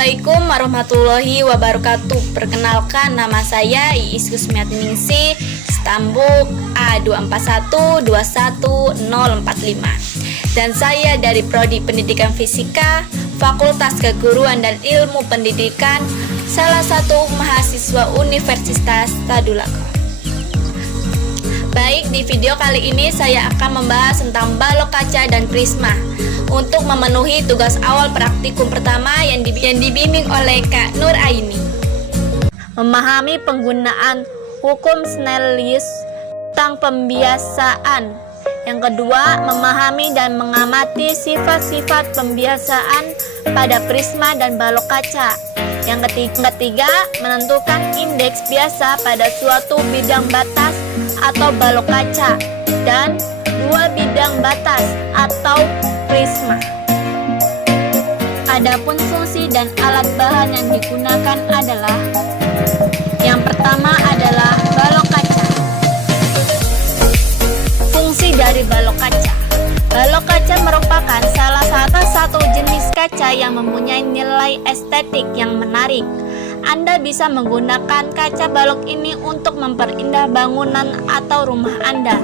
Assalamualaikum warahmatullahi wabarakatuh. Perkenalkan, nama saya Iis Kusmiatningsih, Stambuk A24121045, dan saya dari Prodi Pendidikan Fisika, Fakultas Keguruan dan Ilmu Pendidikan, salah satu mahasiswa Universitas Tadulako. Baik, di video kali ini saya akan membahas tentang balok kaca dan prisma untuk memenuhi tugas awal praktikum pertama yang dibimbing oleh Kak Nur Aini. Memahami penggunaan hukum Snellius tentang pembiasaan. Yang kedua, memahami dan mengamati sifat-sifat pembiasaan pada prisma dan balok kaca. Yang ketiga, menentukan indeks biasa pada suatu bidang batas atau balok kaca dan dua bidang batas atau prisma. Adapun fungsi dan alat bahan yang digunakan adalah: yang pertama adalah balok kaca. Fungsi dari balok kaca. Balok kaca merupakan salah satu jenis kaca yang mempunyai nilai estetik yang menarik. Anda bisa menggunakan kaca balok ini untuk memperindah bangunan atau rumah Anda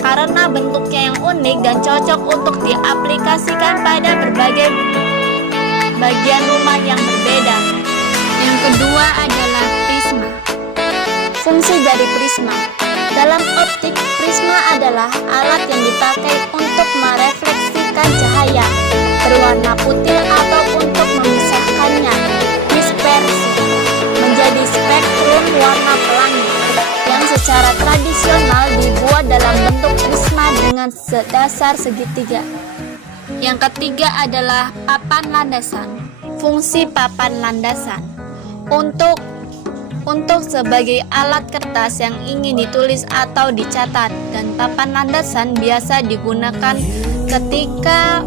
karena bentuknya yang unik dan cocok untuk diaplikasikan pada berbagai bagian rumah yang berbeda. Yang kedua adalah prisma. Fungsi dari prisma. Dalam optik, prisma adalah alat yang dipakai untuk merefleksikan cahaya berwarna putih atau untuk memisahkannya dispersi menjadi spektrum warna pelangi yang secara tradisional dibuat dalam bentuk prisma dengan dasar segitiga. Yang ketiga adalah papan landasan. Fungsi papan landasan untuk sebagai alat kertas yang ingin ditulis atau dicatat, dan papan landasan biasa digunakan ketika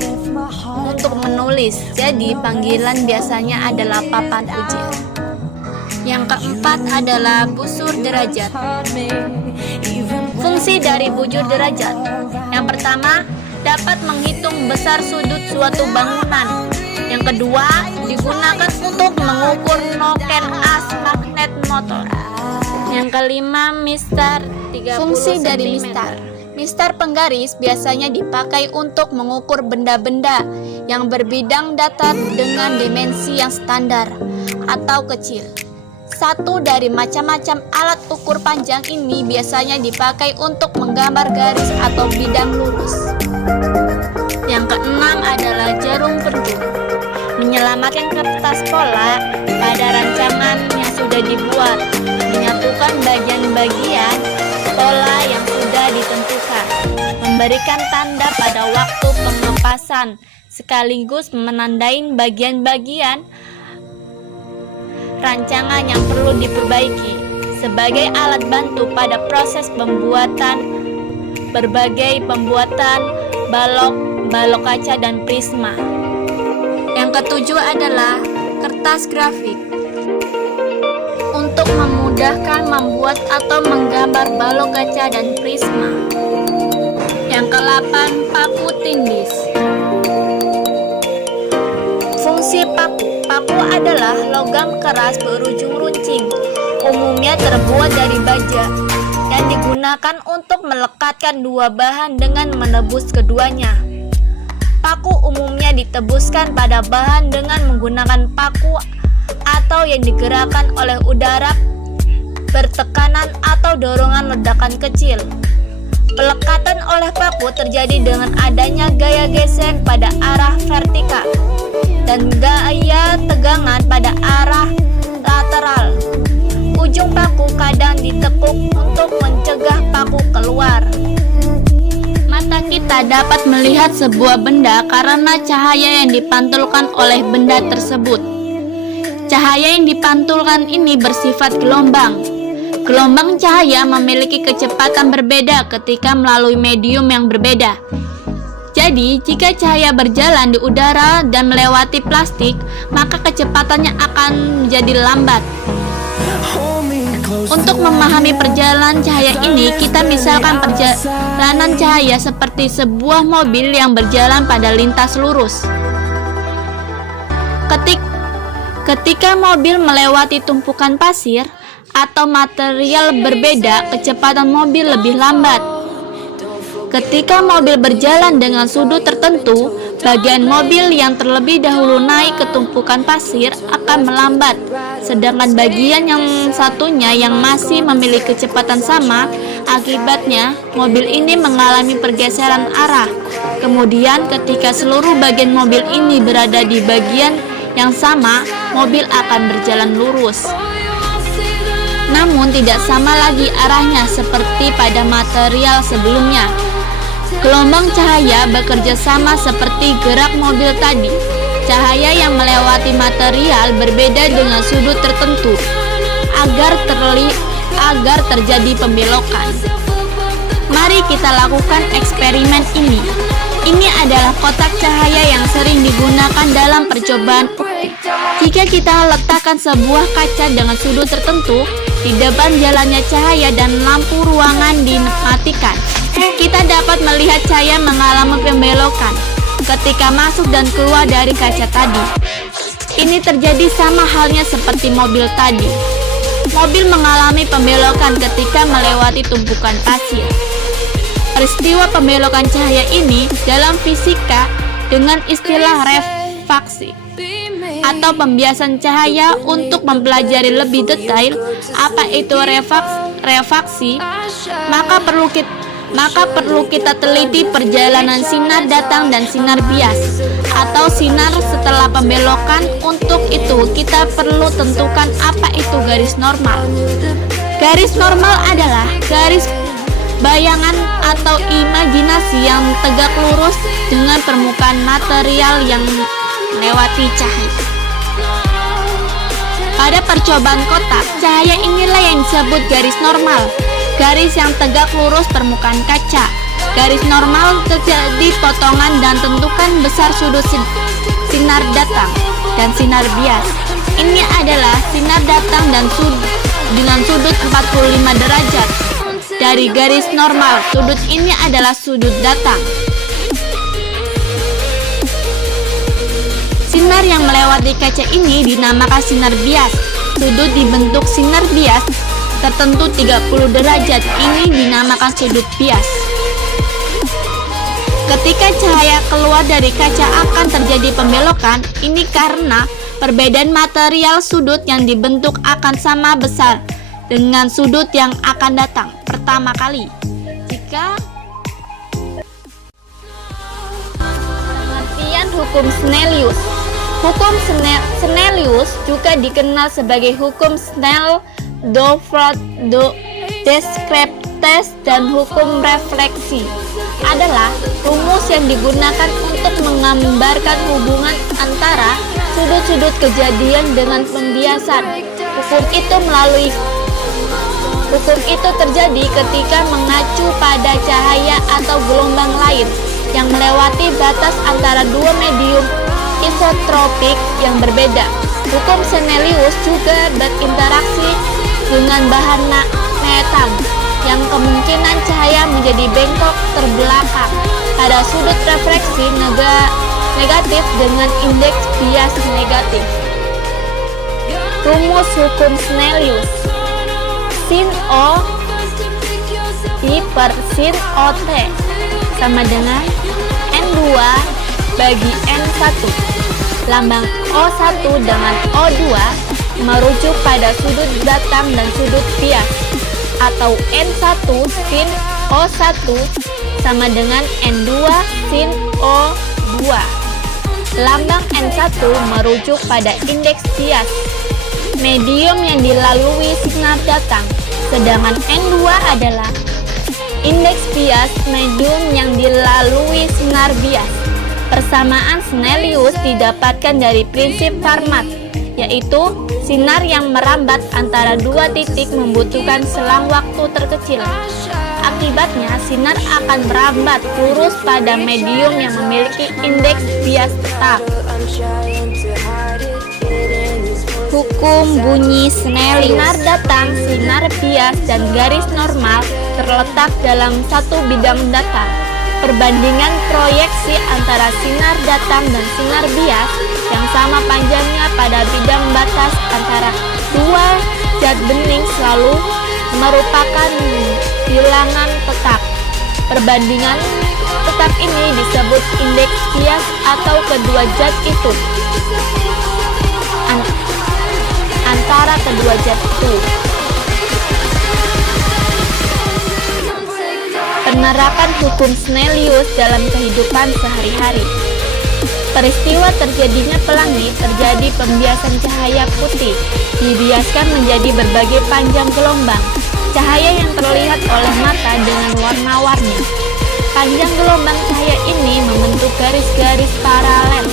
untuk menulis. Jadi panggilan biasanya adalah papan ujian. Yang keempat adalah busur derajat. Fungsi dari bujur derajat. Yang pertama, dapat menghitung besar sudut suatu bangunan. Yang kedua, digunakan untuk mengukur noken as magnet motor. Yang kelima, mistar 30 Fungsi dari mistar. Mistar penggaris biasanya dipakai untuk mengukur benda-benda yang berbidang datar dengan dimensi yang standar atau kecil. Satu dari macam-macam alat ukur panjang ini biasanya dipakai untuk menggambar garis atau bidang lurus. Yang keenam adalah jarum pentul. Menyelamatkan kertas pola pada rancangan yang sudah dibuat, menyatukan bagian-bagian pola yang sudah ditentukan, memberikan tanda pada waktu pengepasan, sekaligus menandai bagian-bagian rancangan yang perlu diperbaiki sebagai alat bantu pada proses pembuatan balok kaca dan prisma. Yang ketujuh adalah kertas grafik. Untuk memudahkan membuat atau menggambar balok kaca dan prisma. Yang ke-8, paku tindis. Fungsi paku. Paku adalah logam keras berujung runcing, umumnya terbuat dari baja, yang digunakan untuk melekatkan dua bahan dengan menebus keduanya. Paku umumnya ditebuskan pada bahan dengan menggunakan paku atau yang digerakkan oleh udara bertekanan atau dorongan ledakan kecil. Pelekatan oleh paku terjadi dengan adanya gaya gesek pada arah vertikal dan gaya tegangan pada arah lateral. Ujung paku kadang ditekuk untuk mencegah paku keluar. Mata kita dapat melihat sebuah benda karena cahaya yang dipantulkan oleh benda tersebut. Cahaya yang dipantulkan ini bersifat gelombang. Gelombang cahaya memiliki kecepatan berbeda ketika melalui medium yang berbeda. Jadi, jika cahaya berjalan di udara dan melewati plastik, maka kecepatannya akan menjadi lambat. Untuk memahami perjalanan cahaya ini, kita misalkan perjalanan cahaya seperti sebuah mobil yang berjalan pada lintas lurus. Ketika mobil melewati tumpukan pasir atau material berbeda, kecepatan mobil lebih lambat. Ketika mobil berjalan dengan sudut tertentu, bagian mobil yang terlebih dahulu naik ke tumpukan pasir akan melambat, sedangkan bagian yang satunya yang masih memiliki kecepatan sama. Akibatnya, mobil ini mengalami pergeseran arah. Kemudian, ketika seluruh bagian mobil ini berada di bagian yang sama, mobil akan berjalan lurus. Namun, tidak sama lagi arahnya seperti pada material sebelumnya. Gelombang cahaya bekerja sama seperti gerak mobil tadi. Cahaya yang melewati material berbeda dengan sudut tertentu agar terjadi pembelokan. Mari kita lakukan eksperimen ini. Ini adalah kotak cahaya yang sering digunakan dalam percobaan ukti. Jika kita letakkan sebuah kaca dengan sudut tertentu di depan jalannya cahaya dan lampu ruangan dimatikan, kita dapat melihat cahaya mengalami pembelokan ketika masuk dan keluar dari kaca tadi. Ini terjadi sama halnya seperti mobil tadi. Mobil mengalami pembelokan ketika melewati tumpukan pasir. Peristiwa pembelokan cahaya ini dalam fisika dengan istilah refraksi atau pembiasan cahaya. Untuk mempelajari lebih detail apa itu refraksi, maka perlu kita teliti perjalanan sinar datang dan sinar bias atau sinar setelah pembelokan. Untuk itu kita perlu tentukan apa itu garis normal. Garis normal adalah garis bayangan atau imajinasi yang tegak lurus dengan permukaan material yang melewati cahaya. Pada percobaan kotak, cahaya inilah yang disebut garis normal. Garis yang tegak lurus permukaan kaca. Garis normal terjadi potongan dan tentukan besar sudut sinar datang dan sinar bias. Ini adalah sinar datang dan dengan sudut 45 derajat. Dari garis normal, sudut ini adalah sudut datang. Sinar yang melewati kaca ini dinamakan sinar bias. Sudut dibentuk sinar bias tertentu 30 derajat ini dinamakan sudut bias. Ketika cahaya keluar dari kaca akan terjadi pembelokan. Ini karena perbedaan material sudut yang dibentuk akan sama besar dengan sudut yang akan datang pertama kali. Jika pengertian hukum Snellius. Hukum Snellius juga dikenal sebagai hukum Snell-Descartes dan hukum refleksi, adalah rumus yang digunakan untuk menggambarkan hubungan antara sudut-sudut kejadian dengan pembiasan. Hukum itu terjadi ketika mengacu pada cahaya atau gelombang lain yang melewati batas antara dua medium isotropik yang berbeda. Hukum Snellius juga berinteraksi dengan bahan netam yang kemungkinan cahaya menjadi bengkok terbelakang pada sudut refleksi negatif dengan indeks bias negatif. Rumus hukum Snellius: sin O I per sin OT sama dengan N2 bagi N1. Lambang O1 dengan O2 merujuk pada sudut datang dan sudut bias, atau N1 sin O1 sama dengan N2 sin O2. Lambang N1 merujuk pada indeks bias, medium yang dilalui sinar datang, sedangkan N2 adalah indeks bias medium yang dilalui sinar bias. Persamaan Snellius didapatkan dari prinsip Fermat, yaitu sinar yang merambat antara dua titik membutuhkan selang waktu terkecil. Akibatnya, sinar akan merambat lurus pada medium yang memiliki indeks bias tetap. Hukum bunyi Snellius: sinar datang, sinar bias, dan garis normal terletak dalam satu bidang datar. Perbandingan proyeksi antara sinar datang dan sinar bias yang sama panjangnya pada bidang batas antara dua zat bening selalu merupakan bilangan tetap. Perbandingan tetap ini disebut indeks bias atau kedua zat itu antara kedua zat itu. Penerapan hukum Snellius dalam kehidupan sehari-hari. Peristiwa terjadinya pelangi terjadi pembiasan cahaya putih dibiaskan menjadi berbagai panjang gelombang cahaya yang terlihat oleh mata dengan warna-warni. Panjang gelombang cahaya ini membentuk garis-garis paralel.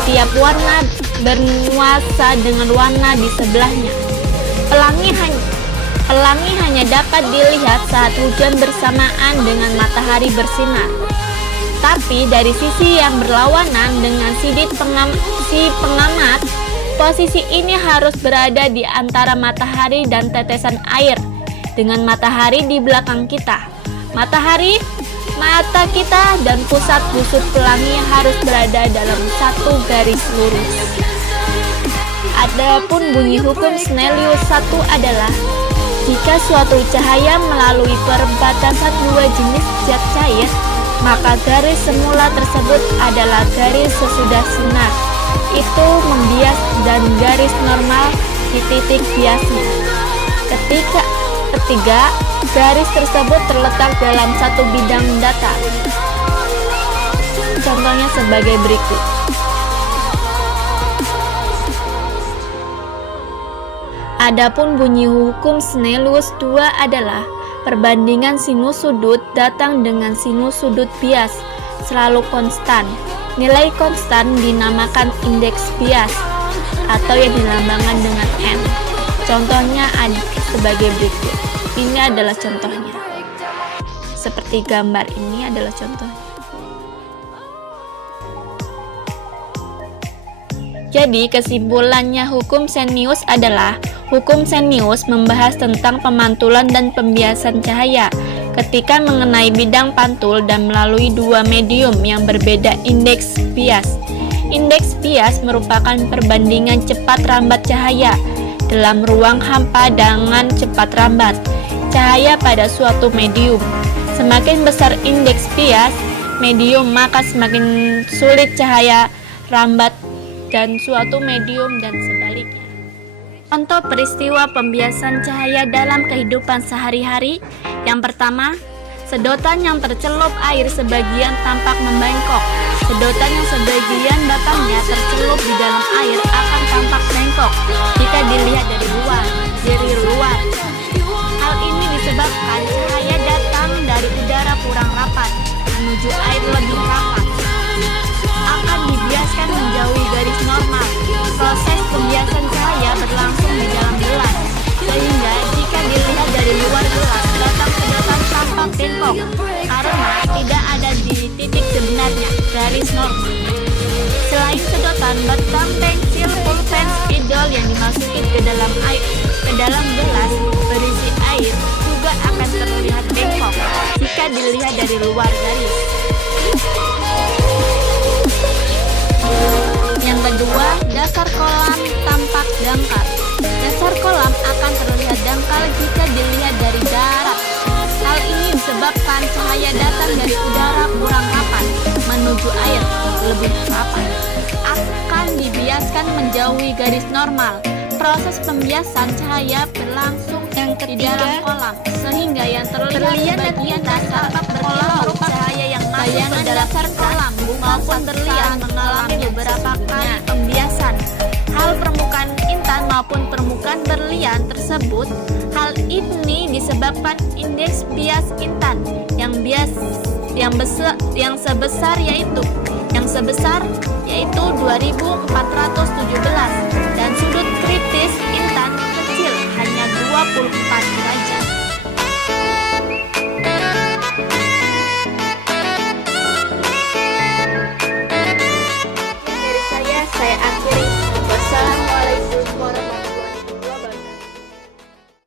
Setiap warna bernuansa dengan warna di sebelahnya. Pelangi hanya dapat dilihat saat hujan bersamaan dengan matahari bersinar. Tapi dari sisi yang berlawanan dengan si pengamat, posisi ini harus berada di antara matahari dan tetesan air, dengan matahari di belakang kita. Mata kita dan pusat busur pelangi harus berada dalam satu garis lurus. Adapun bunyi hukum Snellius 1 adalah jika suatu cahaya melalui perbatasan dua jenis zat cair, maka garis semula tersebut adalah garis sesudah sinar. Itu membias dan garis normal di titik biasnya. Ketiga, garis tersebut terletak dalam satu bidang datar. Contohnya sebagai berikut. Adapun bunyi hukum Snellius 2 adalah perbandingan sinus sudut datang dengan sinus sudut bias selalu konstan. Nilai konstan dinamakan indeks bias atau yang dilambangkan dengan N. Contohnya sebagai berikut. Ini adalah contohnya. Seperti gambar ini adalah contohnya. Jadi kesimpulannya hukum Snellius adalah hukum Snellius membahas tentang pemantulan dan pembiasan cahaya ketika mengenai bidang pantul dan melalui dua medium yang berbeda indeks bias. Indeks bias merupakan perbandingan cepat rambat cahaya dalam ruang hampa dengan cepat rambat cahaya pada suatu medium. Semakin besar indeks bias medium, maka semakin sulit cahaya rambat dan suatu medium dan sebaliknya. Contoh peristiwa pembiasan cahaya dalam kehidupan sehari-hari. Yang pertama, sedotan yang tercelup air sebagian tampak membengkok. Sedotan yang sebagian batangnya tercelup di dalam air akan tampak bengkok jika dilihat dari luar. Hal ini disebabkan cahaya datang dari udara kurang rapat menuju air lebih rapat. Akan dibiaskan menjauhi garis normal. Proses pembiasan cahaya berlangsung di dalam gelas, sehingga jika dilihat dari luar gelas, batang sedotan tampak bengkok karena tidak ada di titik sebenarnya garis normal. Selain sedotan, batang pensil, pulpen, spidol yang dimasuki ke dalam gelas berisi air juga akan terlihat bengkok jika dilihat dari luar garis. Yang kedua, dasar kolam tampak dangkal. Dasar kolam akan terlihat dangkal jika dilihat dari darat. Hal ini disebabkan cahaya datang dari udara kurang rapat menuju air lebih rapat. Akan dibiaskan menjauhi garis normal. Proses pembiasan cahaya berlangsung di dalam kolam, sehingga yang terlihat bagian dasar kolam merupakan cahaya yang masuk ke dalam dasar kolam maupun berlian mengalami beberapa kali pembiasan. Hal permukaan intan maupun permukaan berlian tersebut, hal ini disebabkan indeks bias intan yang sebesar yaitu 2417 dan sudut kritis intan kecil hanya 20